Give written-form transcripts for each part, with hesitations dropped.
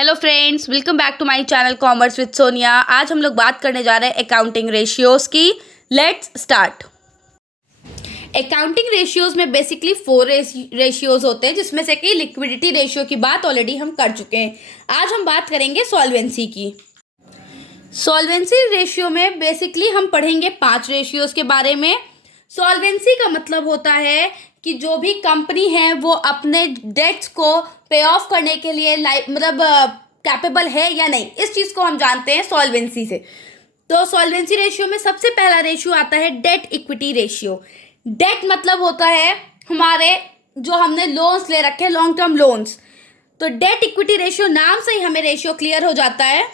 Hello friends, welcome back to my channel commerce with Sonia. आज हम लोग बात करने जा रहे हैं अकाउंटिंग रेशियोज़ की। Let's start. अकाउंटिंग रेशियोज़ में बेसिकली 4 रेशियोज़ होते हैं, जिसमें से कि लिक्विडिटी रेशियो की बात ऑलरेडी हम कर चुके हैं। आज हम बात करेंगे सॉल्वेंसी की। सॉल्वेंसी रेशियो में बेसिकली हम पढ़ेंगे 5 रेशियोज़ के बारे में। सॉल्वेंसी का मतलब होता है कि जो भी कंपनी है वो अपने डेट्स को पे ऑफ करने के लिए कैपेबल है या नहीं, इस चीज़ को हम जानते हैं सॉल्वेंसी से। तो सॉल्वेंसी रेशियो में सबसे पहला रेशियो आता है डेट इक्विटी रेशियो। डेट मतलब होता है हमारे जो हमने लोन्स ले रखे हैं, लॉन्ग टर्म लोन्स। तो डेट इक्विटी रेशियो, नाम से ही हमें रेशियो क्लियर हो जाता है।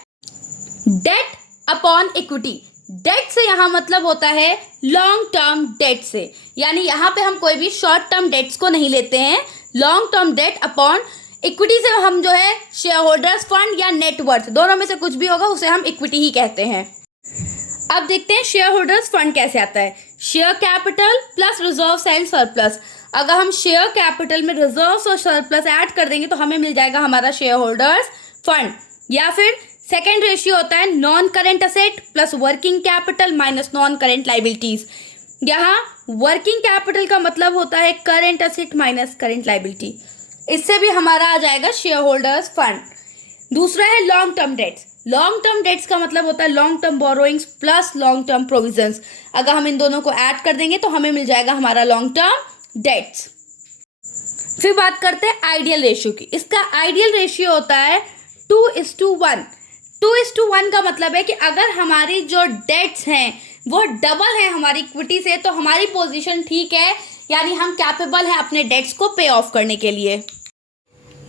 डेट अपॉन इक्विटी, डेट से यहाँ मतलब होता है लॉन्ग टर्म डेट से, यानी यहाँ पे हम कोई भी शॉर्ट टर्म डेट्स को नहीं लेते हैं। Long term debt upon equity से हम जो है शेयर होल्डर्स फंड या नेटवर्थ, दोनों में से कुछ भी होगा उसे हम इक्विटी ही कहते हैं। अब देखते हैं शेयर होल्डर्स फंड कैसे आता है। Share capital plus reserves and surplus. अगर हम शेयर कैपिटल में रिजर्व्स और सरप्लस ऐड कर देंगे तो हमें मिल जाएगा हमारा शेयर होल्डर्स फंड। या फिर सेकेंड रेशियो होता है non current asset plus working capital minus non current liabilities. यहाँ वर्किंग कैपिटल का मतलब होता है current asset minus current liability. इससे भी हमारा आ जाएगा शेयर होल्डर्स फंड। दूसरा है long term debts. Long term dates का मतलब होता है long term borrowings plus long term provisions. अगर हम इन दोनों को ऐड कर देंगे तो हमें मिल जाएगा हमारा लॉन्ग टर्म डेट्स। फिर बात करते हैं आइडियल रेशियो की। इसका आइडियल रेशियो होता है 2:1। 2:1 का मतलब है कि अगर हमारी जो डेट्स हैं वो डबल है हमारी इक्विटी से, तो हमारी पोजीशन ठीक है, यानी हम कैपेबल हैं अपने डेट्स को पे ऑफ करने के लिए।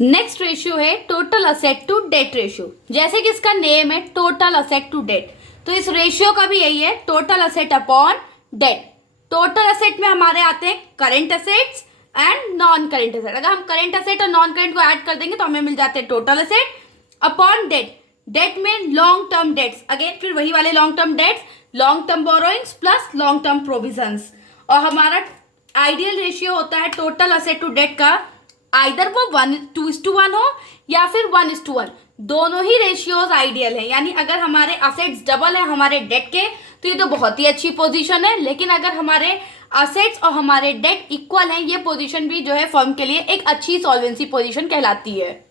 नेक्स्ट रेशियो है total asset to debt ratio. जैसे कि इसका नेम है टोटल असेट टू डेट, तो इस रेशियो का भी यही है, total asset upon debt. Total asset में हमारे आते हैं current assets and non current asset. अगर हम करेंट असेट और नॉन करेंट को ऐड कर देंगे तो हमें मिल जाते हैं total asset upon debt. Debt में लॉन्ग टर्म डेट्स, अगेन फिर वही वाले long term debts, long term borrowings plus long term provisions. और हमारा आइडियल रेशियो होता है टोटल असेट टू डेट का, आइदर वो 2:1 हो या फिर 1:1। दोनों ही रेशियोज आइडियल है, यानी अगर हमारे असेट्स डबल है हमारे डेट के तो ये तो बहुत ही अच्छी पोजीशन है। लेकिन अगर हमारे असेट्स और हमारे डेट इक्वल हैं, ये पोजीशन भी जो है फर्म के लिए एक अच्छी सॉल्वेंसी पोजीशन कहलाती है।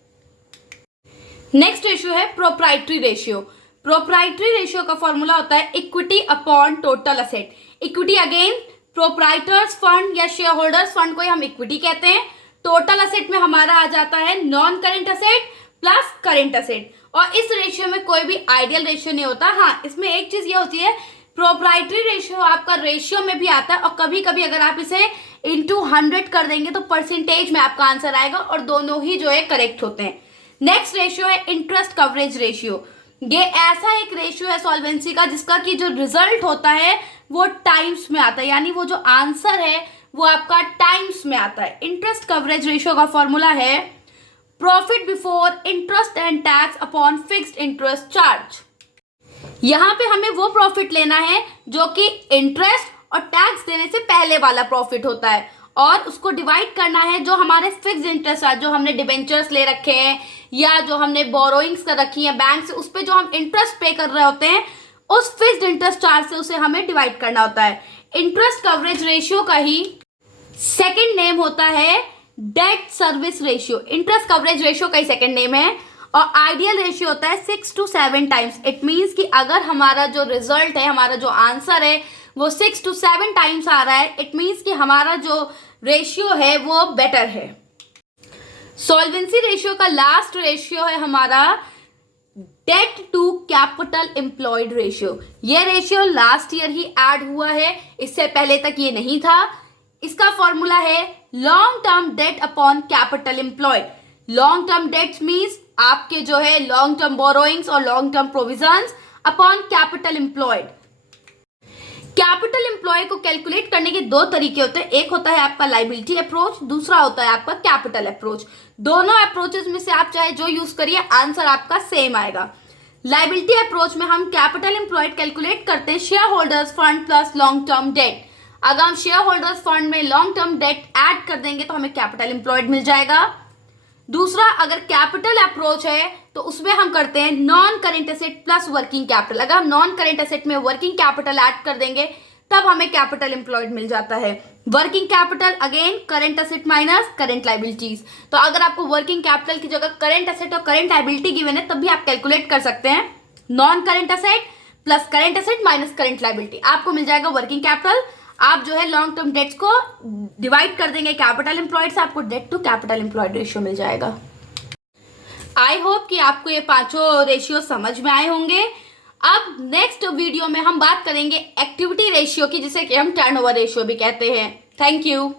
नेक्स्ट रेशियो है प्रोप्राइटरी रेशियो। प्रोप्राइटरी रेशियो का फॉर्मूला होता है equity upon total asset. Equity again proprietors fund या शेयर होल्डर्स फंड को हम इक्विटी कहते हैं। टोटल असेट में हमारा आ जाता है non current asset plus current asset. और इस रेशियो में कोई भी आइडियल रेशियो नहीं होता। हाँ, इसमें एक चीज ये होती है, प्रोप्राइटरी रेशियो आपका रेशियो में भी आता है और कभी कभी अगर आप इसे इंटू 100 कर देंगे तो परसेंटेज में आपका आंसर आएगा, और दोनों ही जो है करेक्ट होते हैं। नेक्स्ट रेशियो है इंटरेस्ट कवरेज रेशियो। ये ऐसा एक रेशियो है सॉल्वेंसी का जिसका कि जो रिजल्ट होता है वो टाइम्स में आता है, यानी वो जो आंसर है वो आपका टाइम्स में आता है। इंटरेस्ट कवरेज रेशियो का फॉर्मूला है profit before interest and tax upon fixed interest charge. यहाँ पे हमें वो प्रॉफिट लेना है जो कि इंटरेस्ट और टैक्स देने से पहले वाला प्रॉफिट होता है, और उसको डिवाइड करना है जो हमारे फिक्स्ड इंटरेस्ट है, जो हमने डिबेंचर्स ले रखे हैं या जो हमने बोरोइंग्स कर रखी है बैंक से, उस पर जो हम इंटरेस्ट पे कर रहे होते हैं उस फिक्स्ड इंटरेस्ट चार्ज से उसे हमें डिवाइड करना होता है। इंटरेस्ट कवरेज रेशियो का ही सेकेंड नेम होता है debt service ratio. Interest coverage ratio का ही सेकेंड नेम है, और आइडियल रेशियो होता है 6 to 7 टाइम्स। इट मीन्स कि अगर हमारा जो रिजल्ट है, हमारा जो आंसर है वो 6 to 7 टाइम्स आ रहा है, इट मीन्स कि हमारा जो रेशियो है वो बेटर है। सॉल्वेंसी रेशियो का लास्ट रेशियो है हमारा debt to capital employed ratio. ये रेशियो लास्ट ईयर ही ऐड हुआ है, इससे पहले तक ये नहीं था। इसका फॉर्मूला है long term debt upon capital employed. Long term debts means आपके जो है लॉन्ग टर्म बोरोइंग्स और long term provisions upon capital employed. Capital employ को कैलकुलेट करने के 2 तरीके होते हैं। एक होता है आपका लाइबिलिटी अप्रोच, दूसरा होता है आपका कैपिटल अप्रोच। दोनों अप्रोचेस में से आप चाहे जो यूज करिए, आंसर आपका सेम आएगा। लाइबिलिटी अप्रोच में हम कैपिटल एम्प्लॉयड कैलकुलेट करते हैं share holders fund plus long term date. अगर हम शेयर होल्डर्स फंड में लॉन्ग टर्म डेट ऐड कर देंगे तो हमें कैपिटल एम्प्लॉयड मिल जाएगा। दूसरा, अगर कैपिटल अप्रोच है तो उसमें हम करते हैं non current asset plus working capital. अगर हम नॉन करेंट एसेट में वर्किंग कैपिटल ऐड कर देंगे तब हमें कैपिटल एम्प्लॉयड मिल जाता है। Working capital again current asset minus current liabilities. तो अगर आपको वर्किंग कैपिटल की जगह करेंट एसेट और करेंट लायबिलिटी गिवन है तब भी आप कैलकुलेट कर सकते हैं non current asset plus current asset minus current liability, आपको मिल जाएगा वर्किंग कैपिटल। आप जो है लॉन्ग टर्म डेट्स को डिवाइड कर देंगे कैपिटल एम्प्लॉयड से, आपको debt to capital employed ratio मिल जाएगा। आई होप कि आपको ये पांचों रेशियो समझ में आए होंगे। अब नेक्स्ट वीडियो में हम बात करेंगे एक्टिविटी रेशियो की, जिसे कि हम टर्नओवर रेशियो भी कहते हैं। Thank you.